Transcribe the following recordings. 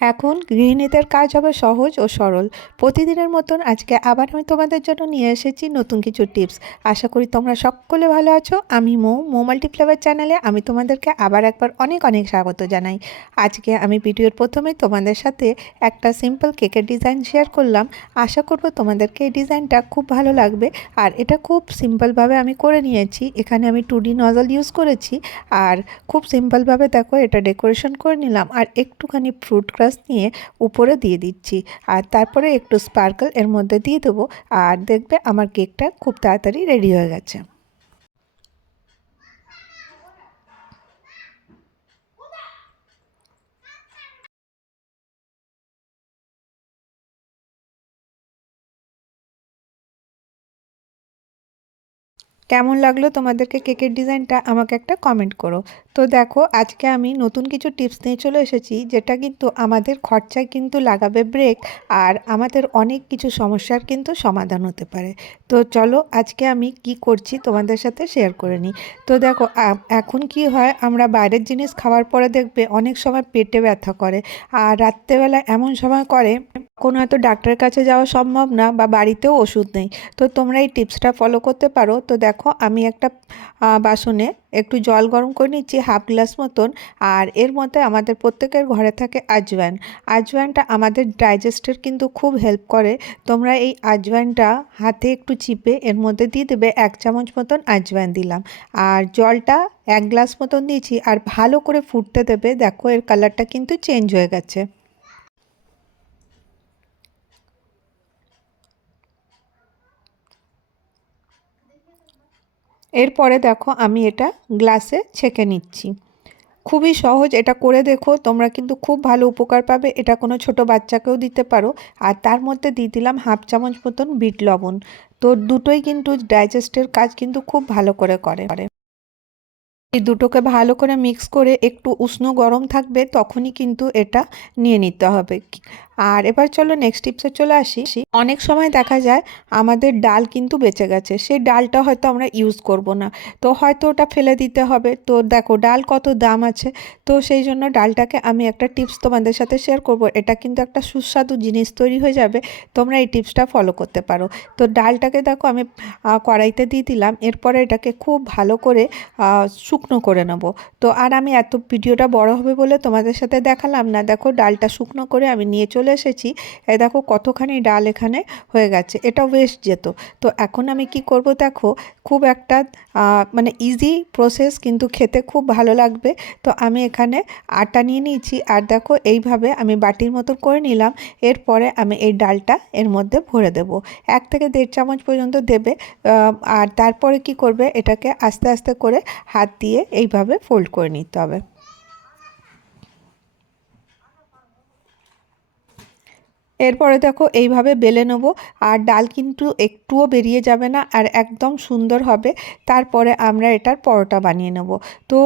এখন গৃহিণীদের কাজ হবে সহজ ও সরল। প্রতিদিনের মতন আজকে আবার আমি তোমাদের জন্য নিয়ে এসেছি নতুন কিছু টিপস। আশা করি তোমরা সকলে ভালো আছো। আমি মৌ মৌ মাল্টিফ্লেভার চ্যানেলে আমি তোমাদেরকে আবার একবার অনেক অনেক স্বাগত জানাই। আজকে আমি ভিডিওর প্রথমে তোমাদের সাথে একটা সিম্পল কেকের ডিজাইন শেয়ার করলাম। আশা করব তোমাদেরকে এই ডিজাইনটা খুব ভালো লাগবে। আর এটা খুব সিম্পলভাবে আমি করে নিয়েছি। এখানে আমি টু ডি নজল ইউজ করেছি। আর খুব সিম্পলভাবে দেখো এটা ডেকোরেশন করে নিলাম। আর একটুখানি ফ্রুট ক্রাশ নিয়ে উপরে দিয়ে দিচ্ছি। আর তারপরে একটু স্পার্কল এর মধ্যে দিয়ে দেবো। আর দেখবে আমার কেকটা খুব তাড়াতাড়ি রেডি হয়ে গেছে। কেমন লাগল তোমাদেরকে কেকের ডিজাইনটা আমাকে একটা কমেন্ট করো। তো দেখো, আজকে আমি নতুন কিছু টিপস নিয়ে চলে এসেছি, যেটা কিন্তু আমাদের খরচায় কিন্তু লাগাবে ব্রেক আর আমাদের অনেক কিছু সমস্যার কিন্তু সমাধান হতে পারে। তো চলো, আজকে আমি কি করছি তোমাদের সাথে শেয়ার করে নিই। তো দেখো এখন কি হয়, আমরা বাইরের জিনিস খাওয়ার পরে দেখবে অনেক সময় পেটে ব্যথা করে। আর রাত্রেবেলা এমন সময় করে কোনো হয়তো ডাক্তারের কাছে যাওয়া সম্ভব না বা বাড়িতেও ওষুধ নেই। তো তোমরা এই টিপসটা ফলো করতে পারো। তো দেখো, আমি একটা বাসনে একটু জল গরম করে নিচ্ছি, হাফ গ্লাস মতন, আর এর মধ্যে আমাদের প্রত্যেকের ঘরে থাকে আজওয়ান আজওয়ানটা আমাদের ডাইজেস্টের কিন্তু খুব হেল্প করে। তোমরা এই আজওয়ানটা হাতে একটু চিপে এর মধ্যে দিয়ে দেবে এক চামচ মতন আজওয়ান দিলাম। আর জলটা এক গ্লাস মতন দিয়েছি, আর ভালো করে ফুটতে দেবে। দেখো, এর কালারটা কিন্তু চেঞ্জ হয়ে গেছে। এরপরে দেখো আমি এটা গ্লাসে ছেঁকে নিচ্ছি। খুবই সহজ এটা করে দেখো, তোমরা কিন্তু খুব ভালো উপকার পাবে। এটা কোনো ছোট বাচ্চাকেও দিতে পারো। আর তার মধ্যে দিয়ে দিলাম হাফ চামচ মতন বিট লবণ। তো দুটোই কিন্তু ডাইজেস্টের কাজ কিন্তু খুব ভালো করে করে। এই দুটোকে ভালো করে মিক্স করে একটু উষ্ণ গরম থাকবে, তখনই কিন্তু এটা নিয়ে নিতে হবে। আর এবার চলো নেক্সট টিপসে চলে আসি। অনেক সময় দেখা যায় আমাদের ডাল কিন্তু বেঁচে গেছে, সেই ডালটা হয়তো আমরা ইউজ করব না। তো হয়তো ওটা ফেলে দিতে হবে। তো দেখো ডাল কত দাম আছে, তো সেই জন্য ডালটাকে আমি একটা টিপস তোমাদের সাথে শেয়ার করব। এটা কিন্তু একটা সুস্বাদু জিনিস তৈরি হয়ে যাবে, তোমরা এই টিপসটা ফলো করতে পারো। তো ডালটাকে দেখো আমি কড়াইতে দিয়ে দিলাম, এরপরে এটাকে খুব ভালো করে শুকনো করে নেব। তো আর আমি এত, ভিডিওটা বড় হবে বলে তোমাদের সাথে দেখালাম না। দেখো ডালটা শুকনো করে আমি নিয়ে চলে চলে এসেছি। এ দেখো কতখানি ডাল এখানে হয়ে গেছে। এটা ওয়েস্ট যেত। তো এখন আমি কি করব দেখো, খুব একটা মানে ইজি প্রসেস কিন্তু খেতে খুব ভালো লাগবে। তো আমি এখানে আটা নিয়ে নিয়েছি। আর দেখো এইভাবে আমি বাটির মতো করে নিলাম। এরপরে আমি এই ডালটা এর মধ্যে ভরে দেব। এক থেকে দেড় চামচ পর্যন্ত দেবে। আর তারপরে কি করবে? এটাকে আস্তে আস্তে করে হাত দিয়ে এইভাবে ফোল্ড করে নিতে হবে। এরপরে দেখো এইভাবে বেলে নেব, আর ডাল কিন্তু একটুও বেরিয়ে যাবে না আর একদম সুন্দর হবে। তারপরে আমরা এটার পরোটা বানিয়ে নেব। তো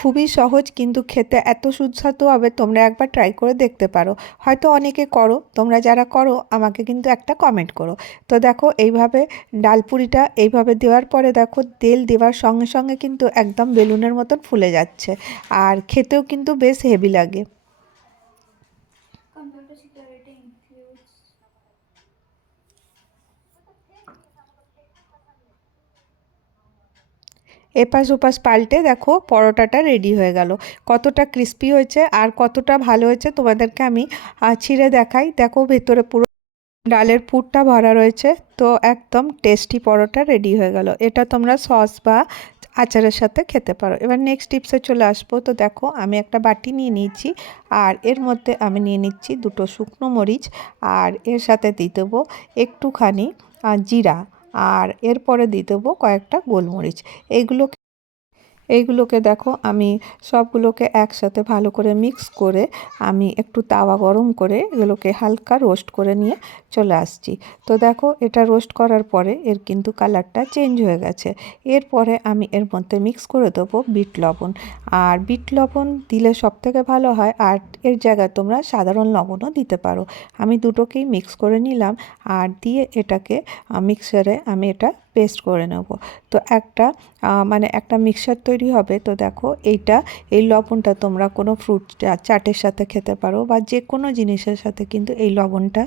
খুবই সহজ কিন্তু খেতে এত সুস্বাদু হবে, তোমরা একবার ট্রাই করে দেখতে পারো। হয়তো অনেকে করো, তোমরা যারা করো, আমাকে কিন্তু একটা কমেন্ট করো। তো দেখো এইভাবে ডালপুরিটা এইভাবে দেওয়ার পরে দেখো তেল দেওয়ার সঙ্গে সঙ্গে কিন্তু একদম বেলুনের মতন ফুলে যাচ্ছে। আর খেতেও কিন্তু বেশ হেভি লাগে। এপাশ ওপাশ পাল্টে দেখো পরোটাটা রেডি হয়ে গেল। কতটা ক্রিস্পি হয়েছে আর কতটা ভালো হয়েছে তোমাদেরকে আমি ছিঁড়ে দেখাই। দেখো ভেতরে পুরো ডালের পুরটা ভরা রয়েছে, তো একদম টেস্টি পরোটা রেডি হয়ে গেল। এটা তোমরা সস বা আচারের সাথে খেতে পারো। এবার নেক্সট টিপসে চলে আসব। তো দেখো আমি একটা বাটি নিয়ে নিয়েছি আর এর মধ্যে আমি নিয়ে নিচ্ছি দুটো শুকনো মরিচ আর এর সাথে দিয়ে দেবো একটুখানি জিরা। আর এরপরে দিয়ে দেবো কয়েকটা গোলমরিচ। এইগুলোকে এইগুলোকে দেখো, আমি সবগুলোকে একসাথে ভালো করে মিক্স করে আমি একটু তাওয়া গরম করে এগুলোকে হালকা রোস্ট করে নিয়ে চলে আসছি। তো দেখো, এটা রোস্ট করার পরে এর কিন্তু কালারটা চেঞ্জ হয়ে গেছে। এরপরে আমি এর মধ্যে মিক্স করে দেবো বিট লবণ। আর বিট লবণ দিলে সব থেকে ভালো হয়, আর এর জায়গায় তোমরা সাধারণ লবণও দিতে পারো। আমি দুটোকেই মিক্স করে নিলাম, আর দিয়ে এটাকে মিক্সারে আমি এটা পেস্ট করে নেব। তো একটা মানে একটা মিক্সার তৈরি হবে। তো দেখো, এইটা, এই লবণটা তোমরা কোনো ফ্রুট চাটের সাথে খেতে পারো বা যে কোনো জিনিসের সাথে কিন্তু এই লবণটা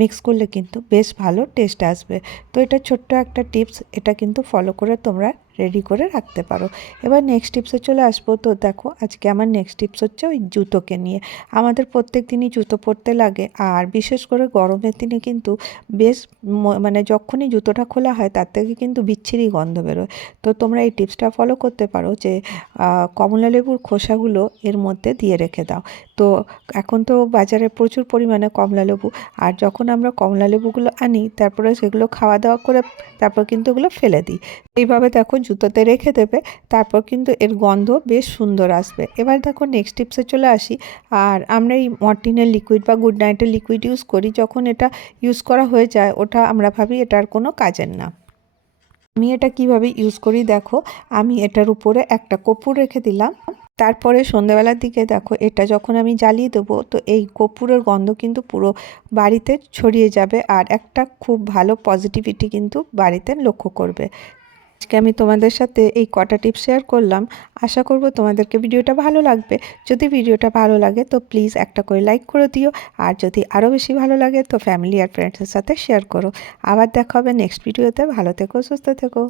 মিক্স করলে কিন্তু বেশ ভালো টেস্ট আসবে। তো এটা ছোট্ট একটা টিপস এটা কিন্তু ফলো করে তোমরা রেডি করে রাখতে পারো। এবার নেক্সট টিপসে চলে আসব। তো দেখো, আজকে আমার নেক্সট টিপস হচ্ছে ওই জুতোকে নিয়ে। আমাদের প্রত্যেক দিনই জুতো পরতে লাগে, আর বিশেষ করে গরমের দিনে কিন্তু বেশ মানে যখনই জুতোটা খোলা হয়, তার থেকে কিন্তু বিচ্ছিরি গন্ধ বেরোয়। তো তোমরা এই টিপসটা ফলো করতে পারো যে কমলা লেবুর খোসাগুলো এর মধ্যে দিয়ে রেখে দাও। তো এখন তো বাজারে প্রচুর পরিমাণে কমলা লেবু, আর যখন আমরা কমলা লেবুগুলো আনি, তারপরে সেগুলো খাওয়া দাওয়া করে তারপর কিন্তু ওগুলো ফেলে দিই। এইভাবে দেখো জুতোতে রেখে দেবে, তারপর কিন্তু এর গন্ধ বেশ সুন্দর আসবে। এবার দেখো নেক্সট টিপসে চলে আসি। আর আমরা এই মর্টিনের লিকুইড বা গুড নাইটের লিকুইড ইউজ করি, যখন এটা ইউজ করা হয়ে যায়, ওটা আমরা ভাবি এটার কোনো কাজের না। আমি এটা কীভাবে ইউজ করি দেখো, আমি এটার উপরে একটা কপুর রেখে দিলাম। তারপরে সন্ধেবেলার দিকে দেখো, এটা যখন আমি জ্বালিয়ে দেবো, তো এই কপুরের গন্ধ কিন্তু পুরো বাড়িতে ছড়িয়ে যাবে আর একটা খুব ভালো পজিটিভিটি কিন্তু বাড়িতে লক্ষ্য করবে। আজকে আমি তোমাদের সাথে এই কটা টিপ শেয়ার করলাম। আশা করব তোমাদেরকে ভিডিওটা ভালো লাগবে। যদি ভিডিওটা ভালো লাগে তো প্লিজ একটা করে লাইক করে দিও। আর যদি আরও বেশি ভালো লাগে তো ফ্যামিলি আর ফ্রেন্ডসের সাথে শেয়ার করো। আবার দেখা হবে নেক্সট ভিডিওতে ভালো থেকো, সুস্থ থেকো।